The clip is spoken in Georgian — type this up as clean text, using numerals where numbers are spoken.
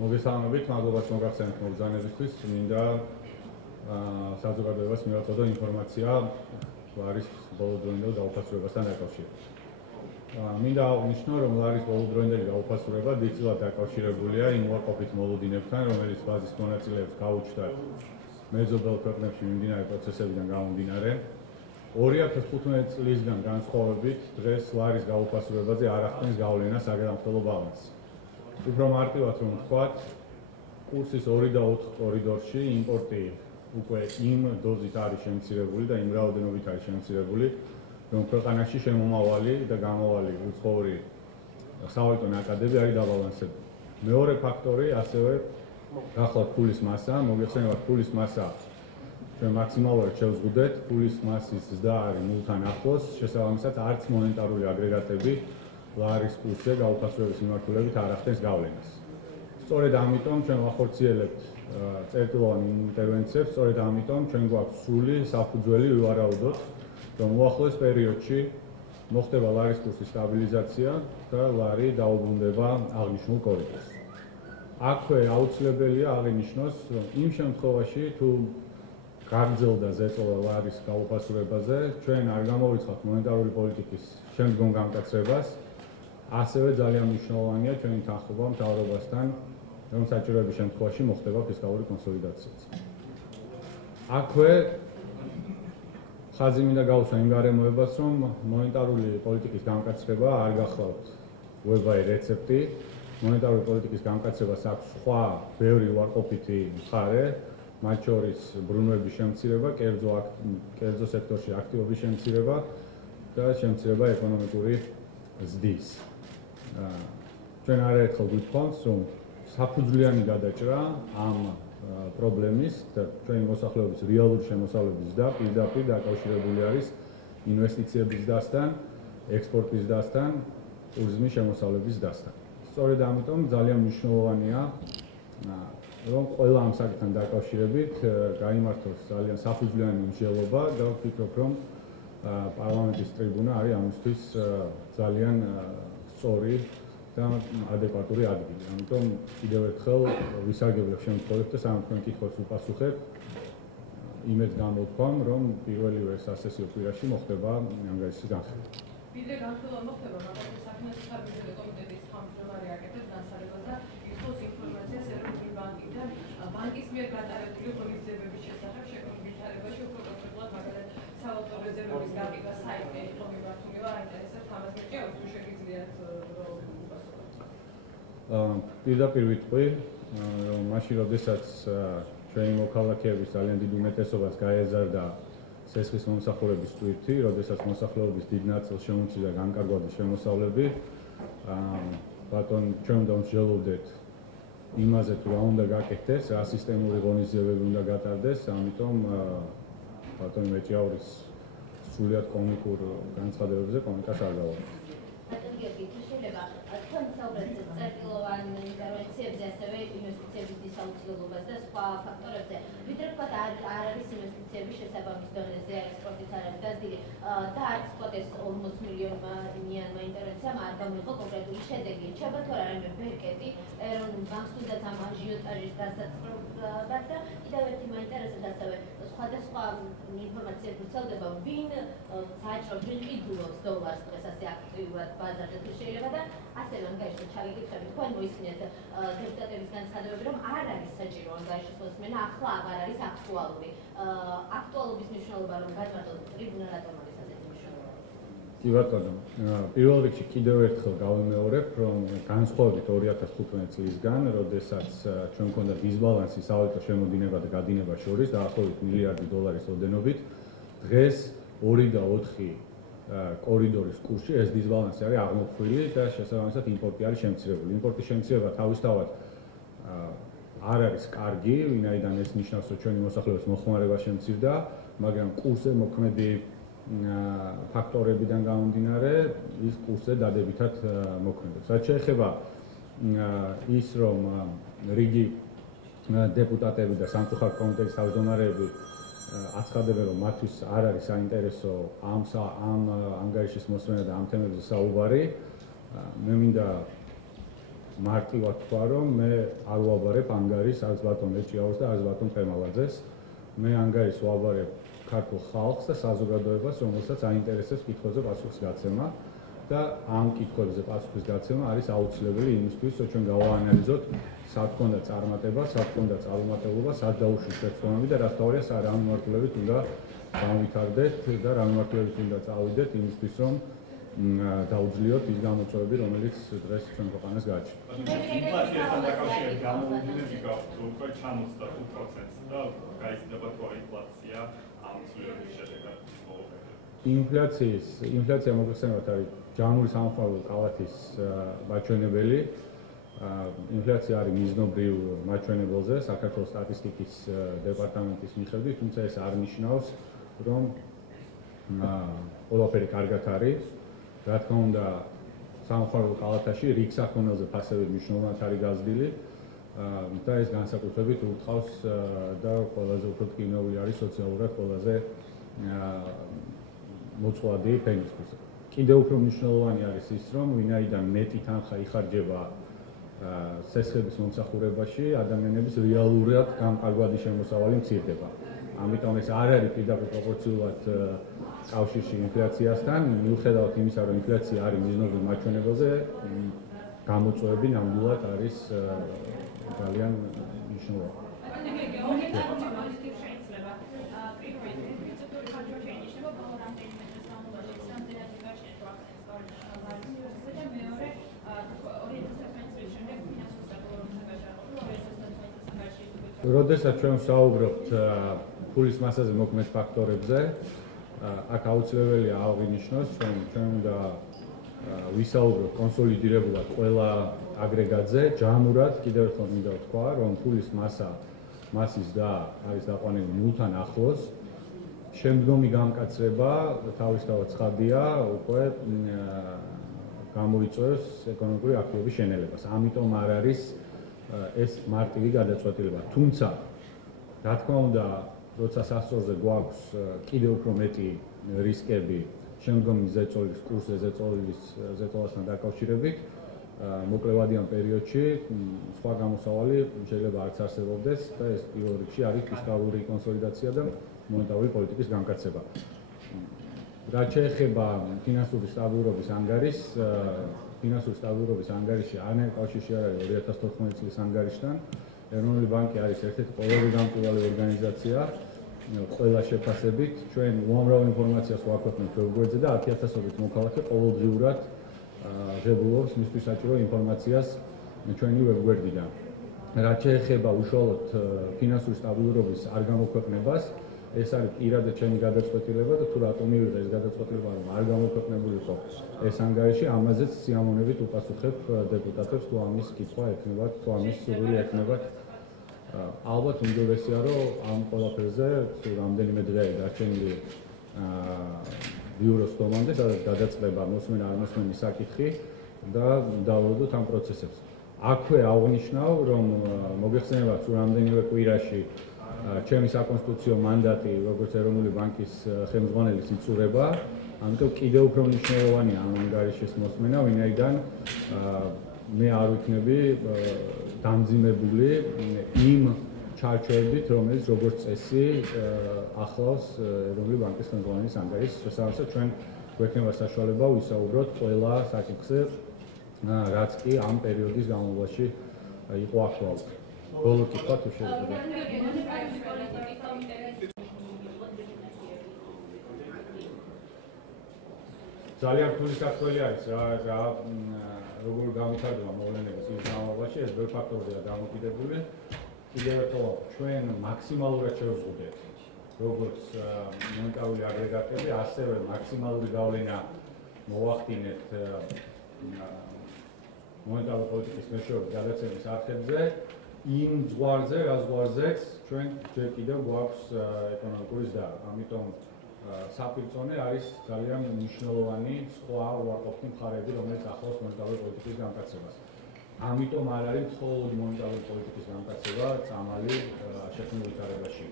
მოგესალმებით, მადლობა მოგახსენეთ მოგზაურობისთვის. მინდა საზოგადოებას მიაწოდა ინფორმაცია ლარის ბოლოდროინდელ გაუფასურებასთან დაკავშირებით. მინდა აღნიშნო, რომ ლარის ბოლოდროინდელი გაუფასურება დიდწილად დაკავშირებულია იმ უარყოფით მოლოდინებთან, რომელიც ბაზის მონაწილეებს გაუჩნდათ მეზობელ ქვეყნებში მიმდინარე პროცესებიდან გამომდინარე. 2015 წლისგან განსხვავებით დღეს ლარის გაუფასურებაზე არ ახდენს გავლენას საგამართლო ბალანსს. უფრო მარტივად რომ ვთქვათ, კურსის 2 და 4 კორიდორში იმპორტი უკვე იმ დოზით არის შემცირებული და იმ რაოდენობით არის შემცირებული, რომ ქვეყანაში შემომავალი და გამავალი უცხოური სავალუტო ნაკადები არის დაბალანსებული. მეორე ფაქტორი ასევე გახლავთ ფულის მასა, მოგეხსენებათ ფულის მასა ჩვენ მაქსიმალურად შევზღუდეთ, ფულის მასის ზრდა არის ნულთან ახლოს, შესაბამისად არც მონეტარული აგრეგატები ლარის კურსზე გაუფასურების მიმართულებით არ ახდენს გავლენას. სწორედ ამიტომ ჩვენ ვახორციელებთ წერტილოვან ინტერვენციებს, სწორედ ამიტომ ჩვენ გვაქვს სრული საფუძველი ვივარაუდოთ, რომ უახლოეს პერიოდში მოხდება ლარის კურსის სტაბილიზაცია და ლარი დაუბრუნდება აღნიშნულ კორიდორს. აქვე აუცილებელია აღინიშნოს, რომ იმ შემთხვევაში თუ გაგრძელდა ზეწოლა ლარის გაუფასურებაზე, ჩვენ არ გამოვიწყოთ მონეტარული პოლიტიკის შემდგომ გამკაცრებას, ასევე ძალიან მნიშვნელოვანია ჩვენი თანხმობა მთავრობასთან, რომ საჭიროების შემთხვევაში მოხდება ფისკალური კონსოლიდაციაც. აქვე ხაზი მინდა გავუსვა იმ გარემოებას, რომ მონეტარული პოლიტიკის გამკაცრება არ გახლავთ უებაი რეცეპტი. მონეტარული პოლიტიკის გამკაცრებას აქვს სხვა ბევრი უარყოფითი მხარე, მათ შორის ბრუნვების შემცირება, კერძო სექტორში აქტივობის შემცირება და შემცირება ეკონომიკური ზრდის. ჩვენ არაერთხელ გვითხოვთ, რომ საფუძვლიანი გადაჭრა ამ პრობლემის და ჩვენი მოსახლეობის რეალური შემოსავლების ზრდა პირდაპირ დაკავშირებული არის ინვესტიციების ზრდასთან, ექსპორტის ზრდასთან, ტურიზმის შემოსავლების ზრდასთან. სწორედ ამიტომ ძალიან მნიშვნელოვანია, რომ ყველა ამ საკითხთან დაკავშირებით გაიმართოს ძალიან საფუძვლიანი მსჯელობა და ვფიქრობ, რომ პარლამენტის ტრიბუნა არის ამისთვის ძალიან სწორი და ადეკვატური ადგილი. ამიტომ კიდევ ერთხელ ვისარგებლებ შემთხვევით და სანამ თქვენ კითხვებს უპასუხებ, იმედს გამოვთქვამ, რომ პირველივე სასესიო კვირაში მოხდება ანგარიშის განხილვა. ვიდრე განხილვა მოხდება, მაგრამ საქმეთა საბიუჯეტო კომიტეტის თავმჯდომარე აკეთებს განცხადებას და ითხოვს ინფორმაციას ეროვნული ბანკიდან ბანკის მიერ გატარებული ღონისძიებების შესახებ შექმნილ ვითარებაში უფრო კონკრეტულად მაგალითად სავალუტო რეზერვების გაყიდვა საიტზე იყო მიმართული და აინტერესებს ამას მეტი აქვს თუ შეგიძლიათ პირდაპირ ვიტყვი, რომ მაშინ როდესაც ჩვენი მოქალაქეების ძალიან დიდ უმეტესობას გაეზარდა სესხის მომსახურების ტვირთი, როდესაც მოსახლეობის დიდ ნაწილს შემოწირდა განკარგვადი შემოსავლები, ბატონ ჩვენ უნდა ვსჯელობდეთ იმაზე თუ რა უნდა გაკეთდეს, რა სისტემური ღონისძიებები უნდა გატარდეს, ამიტომ ბატონ მეჭიაურის სრულიად კომიკურ განცხადებებზე კომენტარს არ გავაკეთებ. ბატონ გიორგი, თუ შეიძლება თქვენ საუბრობთ წერტილოვან ინტერვენციებზე, ასევე ინვესტიციების დისაუციებლობას და სხვა ფაქტორებზე. ვიდრე ვთქვათ, არ არის ინვესტიციების შესაბამის დონეზე, ექსპორტიც არ არის გაზრდილი და არც ვთქვათ ეს 40 მილიონიანმა ინტერვენციამ არ გამოიღო კონკრეტული შედეგი. რჩება თუ არა რაიმე ბერკეტი ეროვნულ ბანკს თუნდაც ამ აჟიოტაჟის დასაწყებად და კიდევ ერთი მაინტერესებს ასევე სხვადასხვა ინფორმაციას ვრცელდება, ვინ საჭირო ვინ ყიდულობს დოლარს დღეს ასე აქტიურად ბაზარზე თუ შეიძლება და ასევე ანგარიშზე ჩაგიკითხებით, თქვენ მოისმინეთ დეპუტატების განცხადებები, რომ არ არის საჭირო ანგარიშის მოსმენა, ახლა აღარ არის აქტუალური. აქტუალობის მნიშვნელობა რომ გადმარტოთ ტრიბუნა რატომ არის ასეთი მნიშვნელობა? კი ბატონო, პირველ რიგში კიდევ ერთხელ გავიმეორებ, რომ განსხვავებით 2015 წლისგან, როდესაც ჩვენ გვქონდა დისბალანსი სავალუტო შემოდინება და გადინება შორის დაახლოებით მილიარდი დოლარის ოდენობით, დღეს 2 და 4 კორიდორის კურსში ეს დისბალანსი არის აღმოფხვილი და შესაბამისად იმპორტი არის შემცირებული. იმპორტის შემცირება თავისთავად არ არის კარგი, ვინაიდან ეს ნიშნავს, რომ ჩვენი მოსახლეობის მოხმარება შემცირდა, მაგრამ კურსზე მოქმედი ფაქტორებიდან გამომდინარე, ის კურსზე დადებითად მოქმედებს. რაც შეეხება ის, რომ რიგი დეპუტატები და სამწუხაროდ კომიტეტის თავმჯდომარეები აცხადებენ, რომ მათთვის არ არის საინტერესო ამ ანგარიშის მოსმენა და ამ თემებზე საუბარი. მე მინდა მარტივად თქვა, რომ მე არ ვაბარებ ანგარის არც ბატონ ეჭიაურს და არც ბატონ ყემალაძეს. მე ანგარის ვაბარებ ქართულ ხალხს და საზოგადოებას, რომელსაც აინტერესებს კითხვებზე პასუხის გაცემა და ამ კითხვებზე პასუხის გაცემა არის აუცილებელი იმისთვის, რომ ჩვენ გავაანალიზოთ სად ქონდა წარმატება, სად ქონდა წარუმატებლობა, სად დაუშვით შეცდომები და რა თქმა უნდა, რა მიმართულებით უნდა განვითარდეთ და რა მიმართულებით უნდა წავიდეთ იმისთვის, რომ დაუძლიოთ ის გამოწვევები, რომელიც დღეს ჩვენ ქვეყანას გააჩნია. ინფლაციასთან დაკავშირებით გამოვიდნენ გიგავთ უკვე 65% და გაიზრდება თუ არა ინფლაცია ამ ცვლილებების შედეგად. ინფლაცია მოგხსენებათ არის ჯანური სამხმარებლო კალათის მაჩვენებელი. ინფლაცია არის მიზნობრივ მაჩვენებელზე საქართველოს სტატისტიკის დეპარტამენტის მიხედვით, თუმცა ეს არ ნიშნავს, რომ ყველაფერი კარგად არის. რა თქმა უნდა, სამხმარებლო კალათაში რიგ საქონელზე ფასები მნიშვნელოვნად არის გაზრდილი და ეს განსაკუთრებით ურტყავს და ყველაზე უფრო ტკივნეული არის სოციალურად ყველაზე მოწყვლადი ფენისთვის. კიდევ უფრო მნიშვნელოვანი არის ის, რომ ვინაიდან მეტი თანხა იხარჯება სესხების მომსახურებაში, ადამიანების რეალურად გამყარგვადი შემოსავალი მცირდება. ამიტომ ეს არ არის პირდაპირ პროპორციულად კავშირში ინფლაციასთან, მიუხედავად იმისა, რომ ინფლაცია არის მიზნობრივ მაჩვენებელზე, გამოწვევები ნამდვილად არის ძალიან მნიშვნელოვანი. როდესაც ჩვენ ვსაუბრობთ ფულის მასაზე მოქმედ ფაქტორებზე, აქ აუცილებელია აღინიშნოს, ჩვენ უნდა ვისაუბროთ კონსოლიდირებულად ყველა აგრეგატზე, ჯამურად კიდევ ერთხელ მინდა ვთქვა, რომ ფულის მასის და არის დაყვანილი ნულთან ახლოს. შემდგომი გამკაცრება თავისთავად ცხადია, უკვე გამოიწვევს ეკონომიკური აქტივობის შენელებას. ამიტომ არ არის ეს მარტივი გადაწყვეტილება. თუმცა, რა თქმა უნდა, როცა სასწორზე გვაქვს კიდევ უფრო მეტი რისკები შემდგომი ზეწოლის კურსზე ზეწოლასთან დაკავშირებით, მოკლევადიან პერიოდში სხვა გამოსავალი შეიძლება არც არსებობდეს და ეს პირველ რიგში არის ფისკალური კონსოლიდაცია და მონეტარული პოლიტიკის განკაცება. რაც შეეხება ფინანსური სტაბილურობის ანგარიშს, ფინანსური სტაბილურობის ანგარიში არანაირ კავშირში არ არის 2014 წლის ანგარიშთან. ეროვნული ბანკი არის ერთ-ერთი ყველაზე გამყიდველი ორგანიზაცია ყველა შეფასებით. ჩვენ უამრავ ინფორმაციას ვაქვეყნებთ ვებგვერდზე და 10,000-ობით მოქალაქე ყოველდღიურად ღებულობს მისთვის საჭირო ინფორმაციას ჩვენი ვებგვერდიდან. რაც შეეხება უშუალოდ ფინანსური სტაბილურობის არ გამოქვეყნებას, ეს არის პირადად ჩემი გადაწყვეტილება და თუ რატომ მივიღე ეს გადაწყვეტილება, რომ არ გამოქვეყნებულიყო ეს ანგარიში, ამაზეც სიამოვნებით უპასუხებ დეპუტატებს, თუ ამის კითხვა ექნებათ, თუ ამის სურვილი ექნებათ. ალბათ უმჯობესია, რომ ამ ყველაფერზე რამდენიმე დღეა დარჩენილი ბიუროს დომამდე, სადაც გადაწყდება მოსმენა არ მოსმენის საკითხი და დავუბრუნდოთ ამ პროცესებს. აქვე აღნიშნავ, რომ მოგეხსენებათ რამდენიმე კვირაში ჩემი საკონსტიტუციო მანდატი, როგორც ეროვნული ბანკის ხელმძღვანელის იწურება, ამიტომ კიდევ უფრო მნიშვნელოვანია ამ ანგარიშის მოსმენა, ვინაიდან მე არ ვიქნები დამძიმებული იმ ჩარჩოებით, რომელიც როგორც წესი ახლავს ეროვნული ბანკის ხელმძღვანელის ანგარიშს, შესაბამისად ჩვენ გვექნება საშუალება ვისაუბროთ ყველა საკითხზე, რაც კი ამ პერიოდის განმავლობაში იყო აქტუალური. ბოლო კითხვა თუ შეიძლება. ძალიან რთული საქმე არის რა როგორ განვითარდება მოვლენების იმ განმავლობაში, ეს ბევრ ფაქტორზეა დამოკიდებული. კიდევ ერთხელ ჩვენ მაქსიმალურად შევზღუდეთ როგორც მონეტარული აგრეგატები, ასევე მაქსიმალური გავლენა მოვახდინეთ მონეტარული პოლიტიკის მეშვეობით გადაცემის არხებზე, იმ ზღვარზე, რა ზღვარზეც ჩვენ ჯერ კიდევ გვაქვს ეკონომიკური ზრდა. ამიტომ საპირწონე არის ძალიან მნიშვნელოვანი სხვა უარყოფითი მხარეები, რომელიც ახლავს მონეტარული პოლიტიკის განკაცებას. ამიტომ არ არის მხოლოდ მონეტარული პოლიტიკის განკაცება წამალი შექმნილ ვითარებაში.